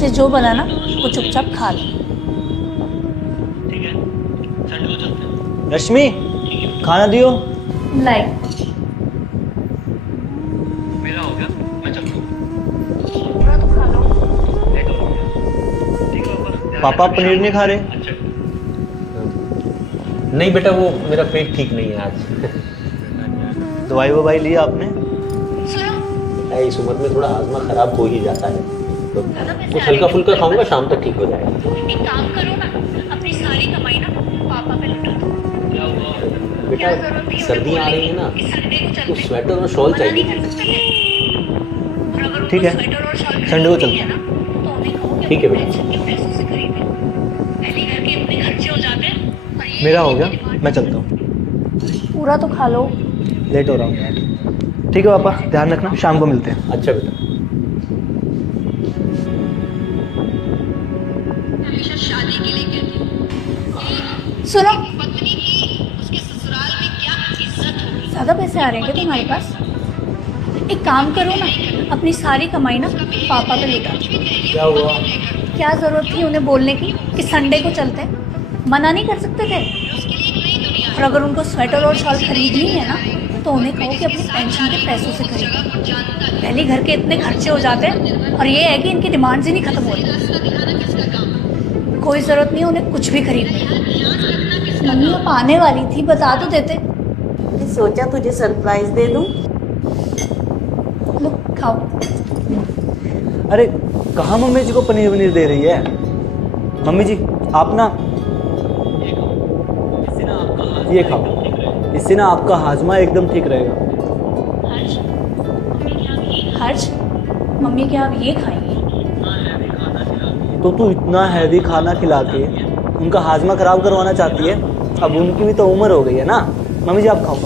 इसलिए जो बना ना वो चुपचाप खा लो। ठीक है, संडे को चलते हैं। रश्मि, खाना दियो। लाई। मेरा हो गया, मैं चलता हूँ। पूरा तो खा लो। लेट हो रहा हूँ यार। ठीक है पापा, पापा पनीर नहीं खा रहे? अच्छा। नहीं बेटा, वो मेरा पेट ठीक नहीं है आज। दवाई ववाई ली आपने? है, इस उम्र में थोड़ा हाजमा खराब हो ही जाता है, तो कुछ हल्का फुल्का खाऊंगा, शाम तक ठीक हो जाएगा। एक काम करो ना, अपनी सारी कमाई ना पापा पे लुटा दो। क्या हुआ? बेटा सर्दियाँ आ रही है ना, तो स्वेटर और शॉल चाहिए। ठीक है, संडे को चलते हैं। ठीक है बेटा। मेरा हो गया, मैं चलता हूँ। पूरा तो खा लो। लेट हो रहा हूँ यार। ठीक है पापा, ध्यान रखना, शाम को मिलते हैं। अच्छा बेटा। सुनो, ज्यादा पैसे आ रहे हैं क्या तुम्हारे पास? एक काम करो ना, अपनी सारी कमाई ना पापा पे लुटा दो। क्या हुआ? क्या जरूरत थी उन्हें बोलने की कि संडे को चलते हैं? मना नहीं कर सकते थे? और अगर उनको स्वेटर और शॉल खरीदनी है ना, तो उन्हें कहो कि अपनी पेंशन के पैसों से खरीदो। पहले घर के इतने खर्चे हो जाते हैं और ये है कि इनकी डिमांड्स ही नहीं खत्म हो रही। कोई ज़रूरत नहीं है उन्हें कुछ भी खरीदने की। मम्मी अब आने वाली थी, बता तो देते। सोचा तुझे सरप्राइज दे दूं। लो खाओ। अरे कहाँ मम्मी जी को पनीर वनीर दे रही है? मम्मी जी आप ना ये खाओ, इससे ना आपका हाजमा एकदम ठीक रहेगा। हर्ष, मम्मी क्या आप ये खाएंगे? तो तू इतना हैवी खाना खिला के उनका हाजमा खराब करवाना चाहती है? अब उनकी भी तो उम्र हो गई है ना। मम्मी जी आप खाओ।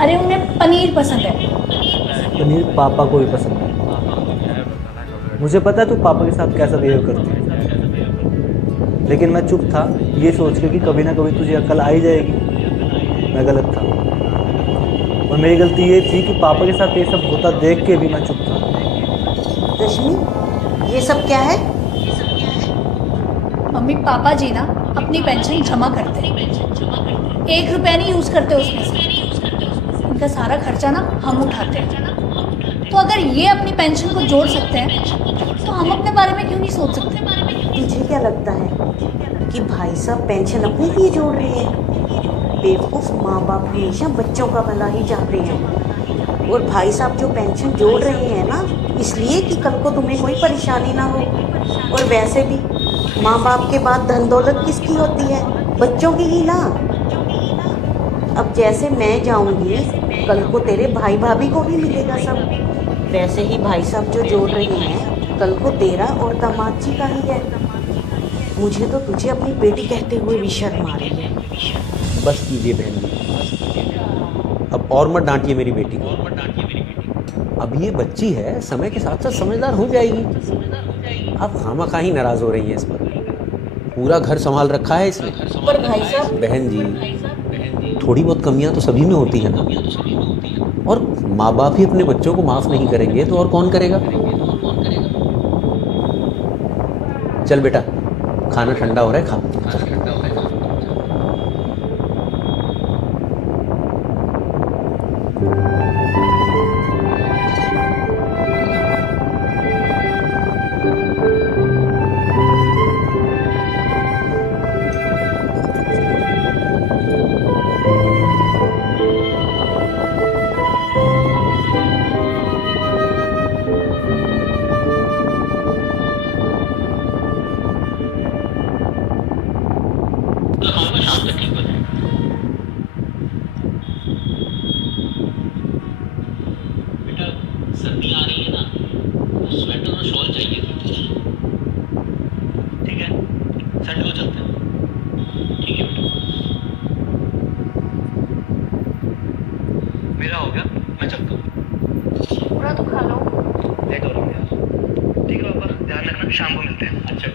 अरे उन्हें पनीर पसंद है। पनीर पापा को भी पसंद है। मुझे पता है तू पापा के साथ कैसा बिहेव करती है, लेकिन मैं चुप था ये सोच के कि कभी ना कभी तुझे अक्ल आ ही जाएगी। मैं गलत था और मेरी गलती ये थी कि पापा के साथ ये सब होता देख के भी मैं चुप था। रश्मि, ये सब क्या है? मम्मी पापा जी ना अपनी पेंशन जमा करते हैं, 1 रुपया नहीं यूज़ करते उसमें से। उनका सारा खर्चा ना हम उठाते हैं। तो अगर ये अपनी पेंशन को जोड़ सकते हैं तो हम अपने बारे में क्यों नहीं सोच सकते? तुझे क्या लगता है कि भाई साहब पेंशन अपने लिए जोड़ रहे हैं? बेवकूफ़ माँ बाप हमेशा बच्चों का भला ही चाहते हैं। और भाई साहब जो पेंशन जोड़ रहे हैं ना, इसलिए कि कल को तुम्हें कोई परेशानी ना हो। और वैसे भी माँ बाप के बाद धन दौलत किसकी होती है? बच्चों की ही ना। अब जैसे मैं जाऊंगी, कल को तेरे भाई भाभी को भी मिलेगा सब। वैसे ही भाई साहब जो जोड़ रहे हैं, कल को तेरा और दामाद जी का ही है। मुझे तो तुझे अपनी बेटी कहते हुए भी शर्म आ रही है। बस कीजिए बहन जी, अब और मत डांटिए मेरी बेटी को। अब ये बच्ची है, समय के साथ साथ समझदार हो जाएगी। आप खामखा ही नाराज हो रही हैं इस पर। पूरा घर संभाल रखा है इसने। पर भाई साहब, बहन जी, थोड़ी बहुत कमियां तो सभी में होती है ना, और माँ बाप ही अपने बच्चों को माफ नहीं करेंगे तो और कौन करेगा? चल बेटा, खाना ठंडा हो रहा है, खा। बेटा सर्दियाँ आ रही है ना, तो स्वेटर और शॉल चाहिए। ठीक है, संडे को चलते हैं। ठीक है बेटा। मेरा हो गया, मैं चलता हूँ। पूरा तो खा लो। लेट हो रहा हूँ यार। ठीक है पापा, ध्यान रखना, शाम को मिलते हैं। अच्छा।